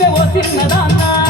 给我听叮当当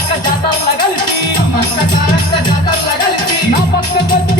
అక్క జాతర్ల కలిసి అక్క జాతర్ల కలిసి. నా పక్కకొచ్చి